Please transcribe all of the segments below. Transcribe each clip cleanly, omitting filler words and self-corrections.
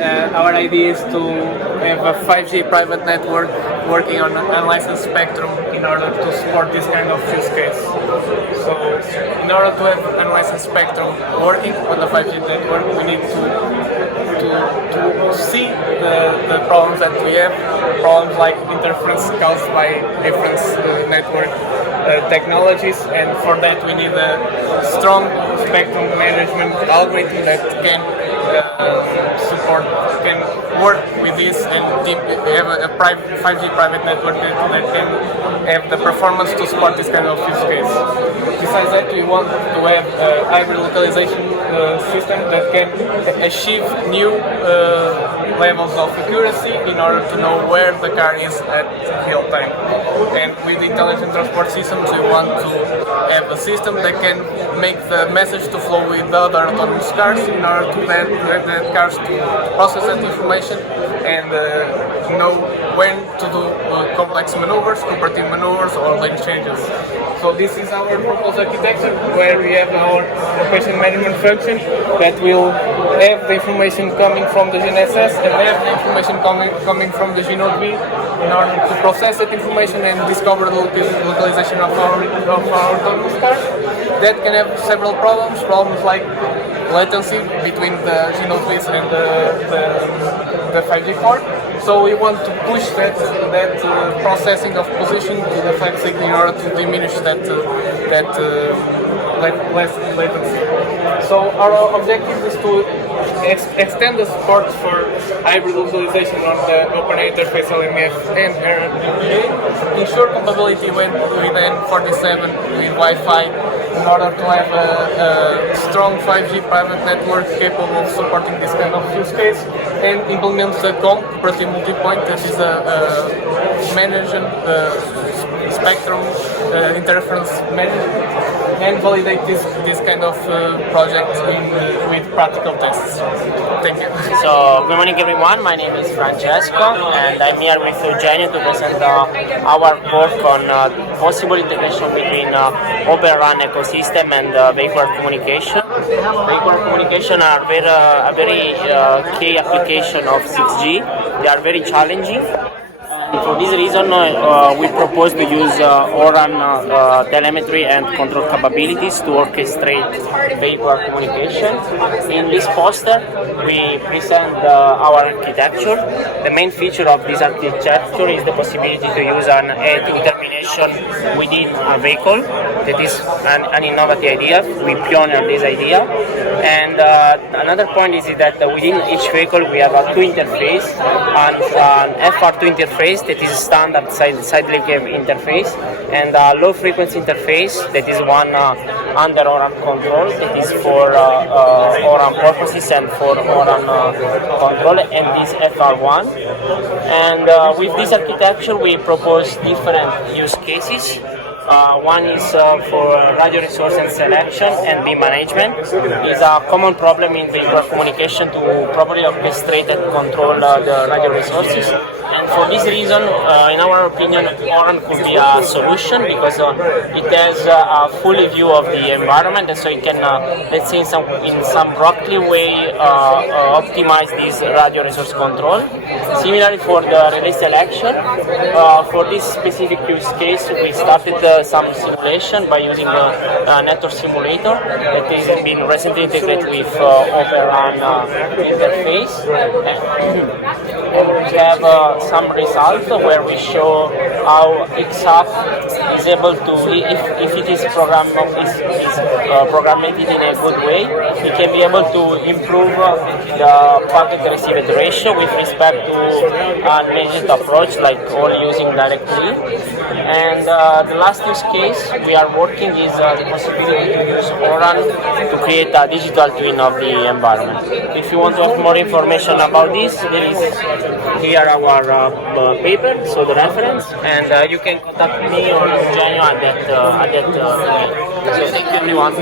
our idea is to have a 5G private network working on an unlicensed spectrum in order to support this kind of use case. So in order to have unlicensed spectrum working on the 5G network, we need to see the problems that we have, problems like interference caused by different network technologies, and for that we need a strong spectrum management algorithm that can can work with this and have a 5G private network that can have the performance to support this kind of use case. Besides that, we want to have a hybrid localization system that can achieve new levels of accuracy in order to know where the car is at real time. And with intelligent transport systems, we want to have a system that can make the message to flow with the other autonomous cars in order to let the cars to process that information and know when to do complex maneuvers, cooperative maneuvers, or lane changes. So this is our proposed architecture, where we have our operation management function that will have the information coming from the GNSS and have the information coming from the GNode B in order to process that information and discover the localization of our autonomous cars. That can have several problems like latency between the GNode Bs and the 5G core. So we want to push that processing of position to the 5G in order to diminish that less latency. So our objective is to extend the support for hybrid localization on the OpenAirInterface Alliance and RNA, ensure compatibility with N47 with Wi-Fi in order to have a strong 5G private network capable of supporting this kind of use case, and implement the COM, cooperative multipoint, that is a managing spectrum interference management, and validate this kind of project with practical tests. Thank you. So, good morning everyone, my name is Francesco and I'm here with Eugenio to present our work on possible integration between Open RAN ecosystem and vehicular communication. Vehicular communication are a very key application of 6G. They are very challenging. For this reason, we propose to use ORAN telemetry and control capabilities to orchestrate vehicular communication. In this poster, we present our architecture. The main feature of this architecture is the possibility to use an AT termination within a vehicle. That is an innovative idea. We pioneered this idea. And another point is that within each vehicle we have a two interface, an FR2 interface that is standard side link interface, and a low frequency interface that is one under ORAN control, that is for ORAN purposes and for ORAN control, and this FR1. And with this architecture we propose different use cases. One is for radio resource and selection and beam management. It's a common problem in vehicular communication to properly orchestrate and control the radio resources. And for this reason, in our opinion, ORAN could be a solution because it has a full view of the environment, and so it can, let's say, in some broadly way, optimize this radio resource control. Similarly, for the relay selection, for this specific use case, we started some simulation by using a network simulator that has been recently integrated with OpenRAN interface. And we have some results where we show how XAF is able to, if it is programmed in a good way, it can be able to improve the packet received ratio with respect to a managed approach like only using directly. And the last use case we are working is the possibility to use ORAN to create a digital twin of the environment. If you want to have more information about this, there is here our paper, so the reference, and you can contact me or Eugenio at that email. So thank you everyone. So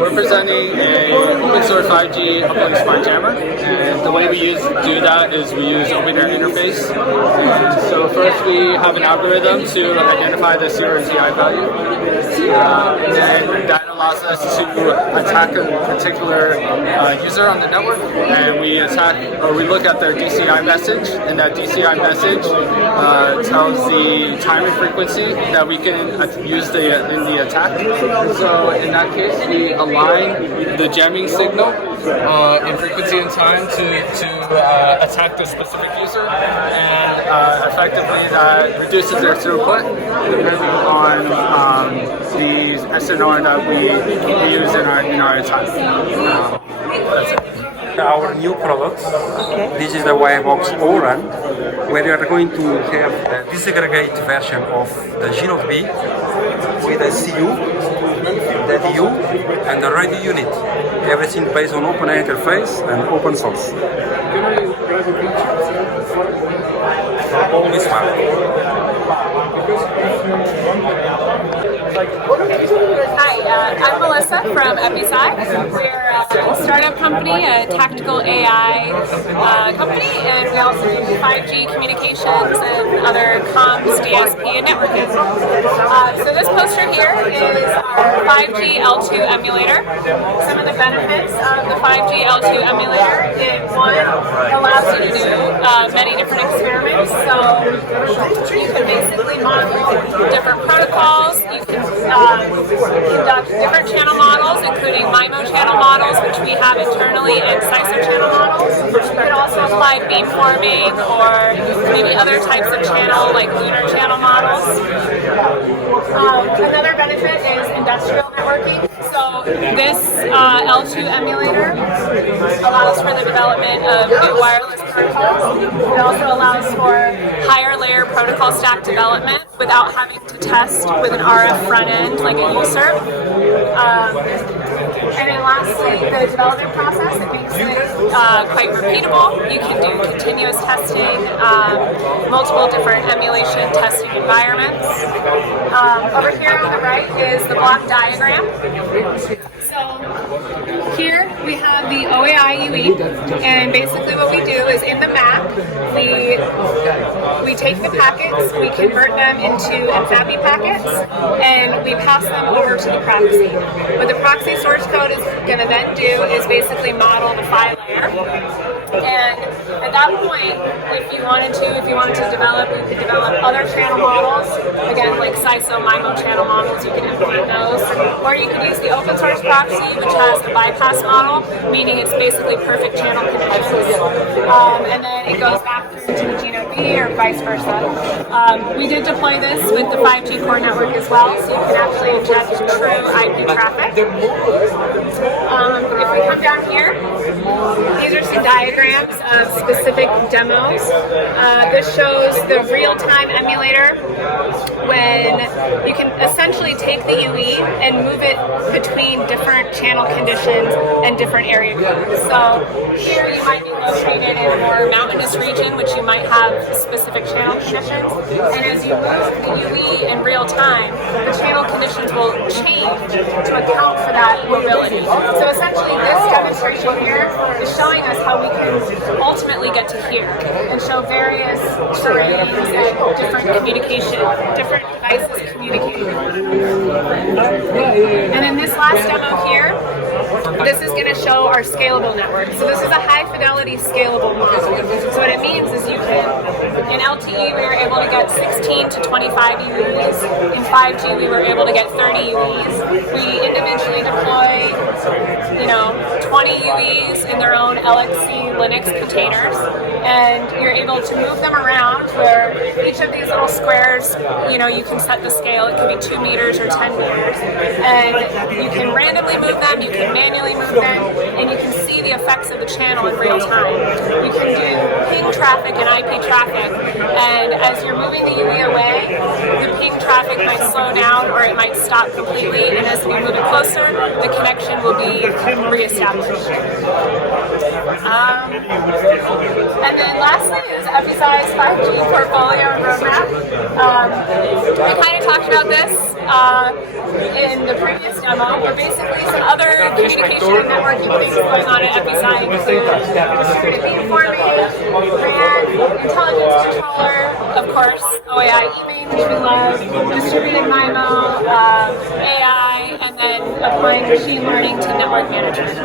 we're presenting a open source 5G uplink smart jammer, and the way we do that is we use OpenAirInterface. And so first we have an algorithm to identify the 0 and ZI value, and then that allows process to attack a particular user on the network, and we look at their DCI message, and that DCI message tells the time and frequency that we can use in the attack. And so in that case, we align the jamming signal in frequency and time to attack the specific user, and effectively that reduces their throughput depending on the SNR that we use in our attack. That's it. Our new products. This is the Wirebox ORAN, where you are going to have a disaggregate version of the G of B with a CU, the DU, and the radio unit. Everything based on OpenAirInterface and open source. Always fun. Hi, I'm Melissa from EpiSci. We're a startup company, a tactical AI company, and we also do 5G communications and other comms, DSP, and networking. So this poster here is our 5G L2 emulator. Some of the benefits of the 5G L2 emulator is one, it allows you to do many different experiments. So you can basically model different protocols. You can conduct different channel models, including MIMO channel models, which we have internally, and CISO channel models. You can also apply beamforming or maybe other types of channel, like lunar channel models. Another benefit is industrial networking. So this L2 emulator allows for the development of new wireless protocols. It also allows for higher layer protocol stack development without having to test with an RF front end like a USERP. And then lastly, the development process, it makes it quite repeatable. You can do continuous testing, multiple different emulation testing environments. Over here on the right is the block diagram. So here we have the OAI UE, and basically what we do is in the map, we take the packets, we convert them into MFABI packets, and we pass them over to the proxy. What the proxy source code is going to then do is basically model the PHY layer. And at that point, if you wanted to develop, you could develop other channel models, again, like CISO, MIMO channel models, you can implement those. Or you could use the open source proxy, which has the bypass model, meaning it's basically perfect channel conditions. And then it goes back to the G-node-B or vice versa. We did deploy this with the 5G core network as well, so you can actually inject true IP traffic. If we come down here, these are some diagrams of specific demos. This shows the real-time emulator when you can essentially take the UE and move it between different channel conditions and different area codes. So here you might be located in a more mountainous region, which you might have specific channel conditions. And as you move the UE in real time, the channel conditions will change to account for that mobility. So essentially this demonstration here is showing us how we can ultimately get to here and show various terrains and different communication, different devices communicating. And in this last demo here, this is going to show our scalable network. So this is a high fidelity scalable model. So what it means is you can, in LTE we were able to get 16 to 25 UEs. In 5G we were able to get 30 UEs. We individually deploy, 20 UEs in their own LXC Linux containers, and you're able to move them around where each of these little squares, you can set the scale. It could be 2 meters or 10 meters, and you can randomly move them, you can manually move them, and you can see the effects of the channel in real time. You can do ping traffic and IP traffic, and as you're moving the UE away, the ping traffic might slow down or it might stop completely, and as we move it closer, the connection will be reestablished. And then lastly is EpiSci's 5G portfolio and roadmap. We kind of talked about this in the previous demo, but basically some other communication and networking things going on at EpiSci include distributed beamforming, RAN, intelligence controller, of course, OAI e-main, which we love, distributed MIMO, AI, and then applying machine learning to network management.